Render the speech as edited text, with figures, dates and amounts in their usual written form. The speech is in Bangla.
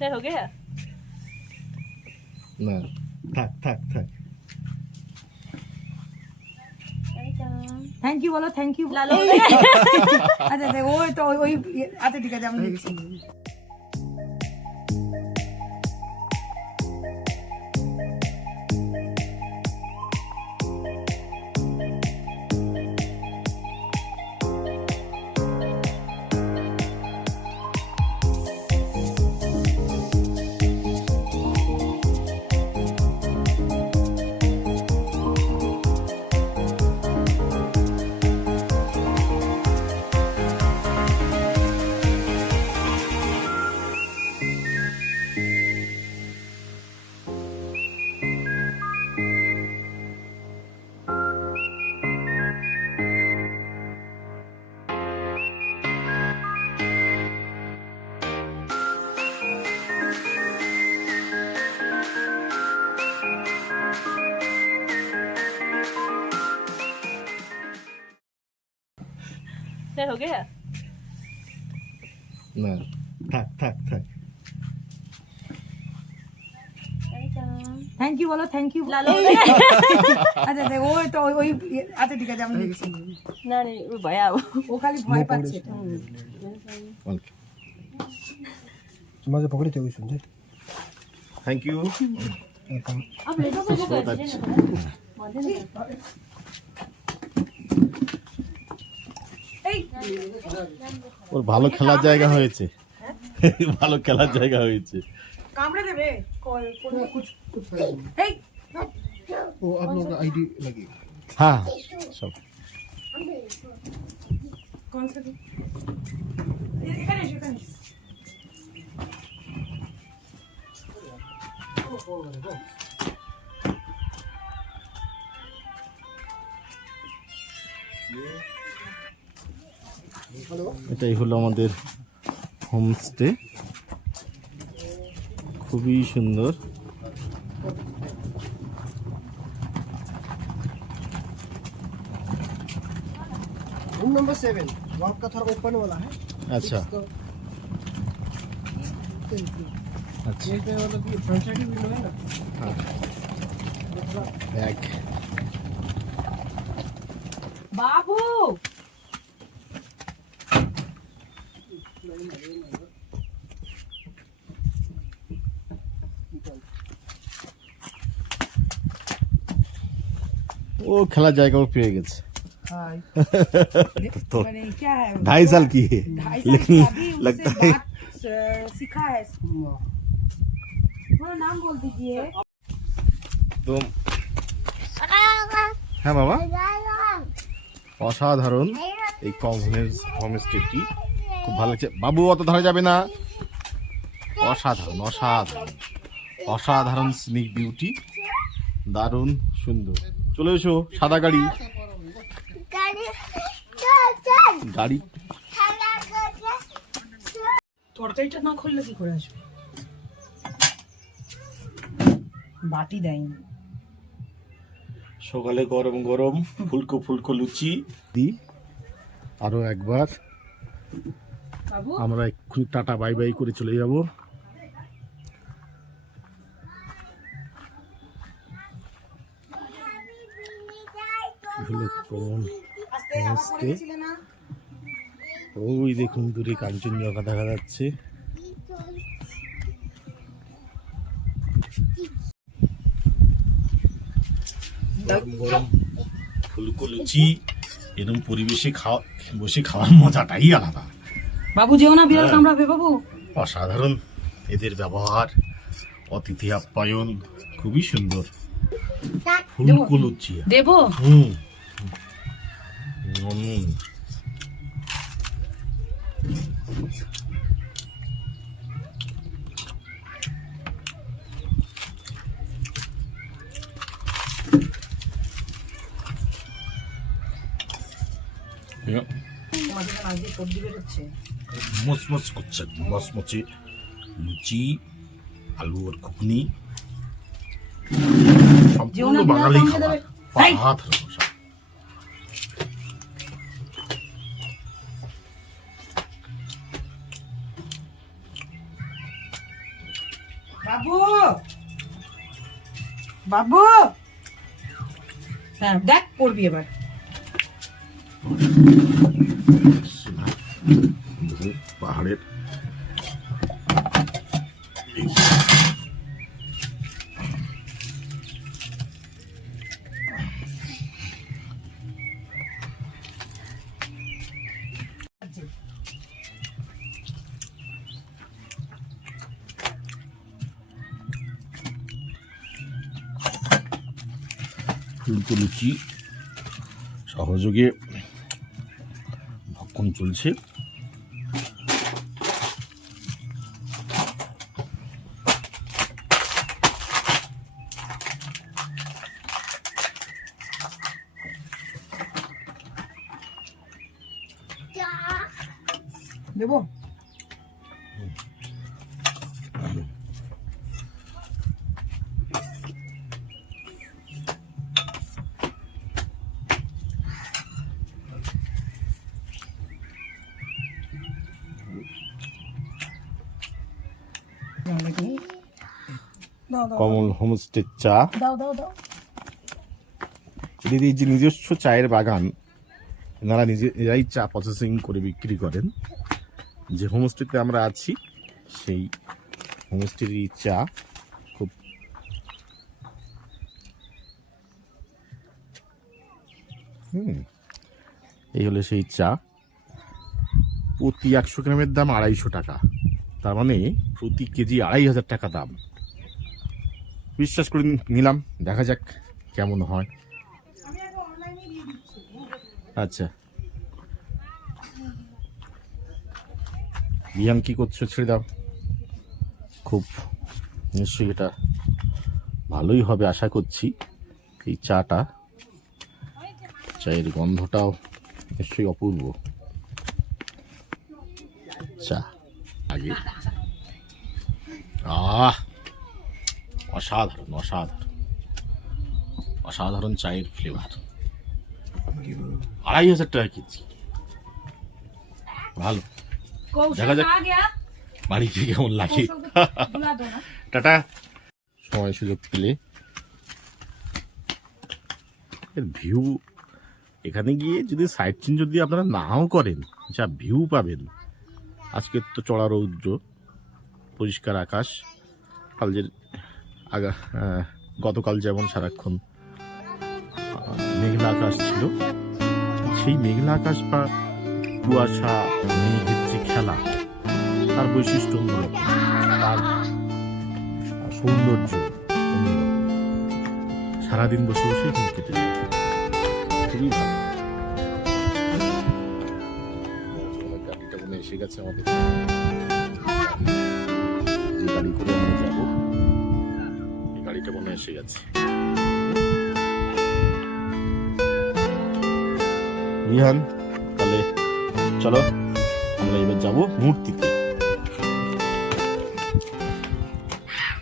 हो गया না থাক থাক থাক থ্যাংক ইউ বলো থ্যাংক ইউ লালু আচ্ছা দেখ ওই তো ওই আচ্ছা ঠিক আছে আমি লিখছি हो गया না থাক থাক থাক থ্যাংক ইউ বলো থ্যাংক ইউ লালু আচ্ছা দেখ ওই তো ওই আচ্ছা ঠিক আছে আমি লিখছি না রে ও ভয়া ও খালি ভয় পাচ্ছে ওকে माझं पकडते होई सुनते থ্যাংক ইউ अब ले दो मुझे बहुत अच्छा ওর ভালো খেলার জায়গা হয়েছে ভালো খেলার জায়গা হয়েছে কামড়ে দেবে কোনো कुछ कुछ এই वो आप लोग का आईडी लगेगा হ্যাঁ সব কোন সে এখানে এসো এখানে এসো। এটাই হলো আমাদের হোমস্টে খুবই সুন্দর रूम नंबर 7 वॉल का थोड़ा ओपन वाला है আচ্ছা तो আচ্ছা ये पे मतलब कि फ्रंट साइड विंडो है ना ব্যাগ বাবু ও খেলার জায়গা ওর পেয়ে গেছে हाय तो মানে क्या है 2.5 साल की है 2.5 साल लेकिन की अभी उससे लगता है बात सीखा है थोड़ा नाम बोल दीजिए তো হ্যাঁ বাবা অসাধারণ এই হোমস্টেটি খুব ভালো লাগছে বাবু অত ধরা যাবে না অসাধারণ অসাধারণ অসাধারণ স্নিক বিউটি দারুণ সুন্দর চলে এসো সাদা গাড়ি গাড়ি তরকারিটা না খুললে কি করে আসবে বাটি দেয়নি সকালে গরম গরম ফুলকো ফুলকো লুচি দি আরো একবার বাবু আমরা এক্ষুনি টাটা বাই বাই করে চলে যাব হলো কোন আস্তে নমস্তে। ছিল না ওই দেখুন দূরে কাঞ্চনজঙ্ঘা দেখা যাচ্ছে গরম গরম ফুলকো লুচি এরকম পরিবেশে বসে খাওয়ার মজাটাই আলাদা বাবু যেও না বিড়াল কামড়াবে বাবু অসাধারণ এদের ব্যবহার অতিথি আপ্যায়ন খুবই সুন্দর ফুলকো লুচি দেবো হুম হুম তোমাদের নাচ দিয়ে সর্দি বেরোচ্ছে মচমচ করছে মচমচে লুচি আলু আর ঘুগনি সম্পূর্ণ বাঙালি খাবার অসাধারণ বাবু বাবু হ্যাঁ দেখ পড়বি এবার পাহাড়ের ফুলকো লুচি সহযোগে ভক্ষণ চলছে। দেবো দাও দাও কমল হোমস্টে চা। দাও দাও দাও এদের এই যে নিজস্ব চায়ের বাগান, এনারা নিজেরাই চা প্রসেসিং করে বিক্রি করেন। যে হোমস্টেতে আমরা আছি সেই হোমস্টের এই চা খুব এই হলো সেই চা। প্রতি 100 গ্রামের দাম 250 টাকা, তার মানে প্রতি কেজি 2500 টাকা দাম। বিশ্বাস করে নিলাম, দেখা যাক কেমন হয়। আচ্ছা বিহান কি করছো? ছেড়ে দাও। খুব নিশ্চয়ই এটা ভালোই হবে আশা করছি। এই চাটা, চায়ের গন্ধটাও নিশ্চয়ই অপূর্ব। চা আগে অসাধারণ অসাধারণ অসাধারণ চায়ের ফ্লেভার। 2500 টাকা কেজি, ভালো। দেখা যাক বাড়ি গিয়ে কেমন লাগে। টাটা। সময় সুযোগ পেলে এর ভিউ, এখানে গিয়ে যদি সাইট সিন যদি আপনারা নাও করেন, যা ভিউ পাবেন। আজকে তো চড়া রৌদ্র, পরিষ্কার আকাশ। গতকাল যেমন সারাক্ষণ মেঘলা আকাশ ছিল, সেই মেঘলা আকাশ বা কুয়াশা মেঘের যে খেলা, তার বৈশিষ্ট্য অন্যরকম, তার সৌন্দর্য অন্যরকম। সারাদিন বসে বসে কেটে যায়, খুবই ভালো। গাড়িটা মনে এসে গেছে আমাদের, যে গাড়ি করে আমরা যাবো, এই গাড়িটা মনে এসে গেছে। বিহান, তাহলে চলো আমরা এবার যাবো মূর্তিতে।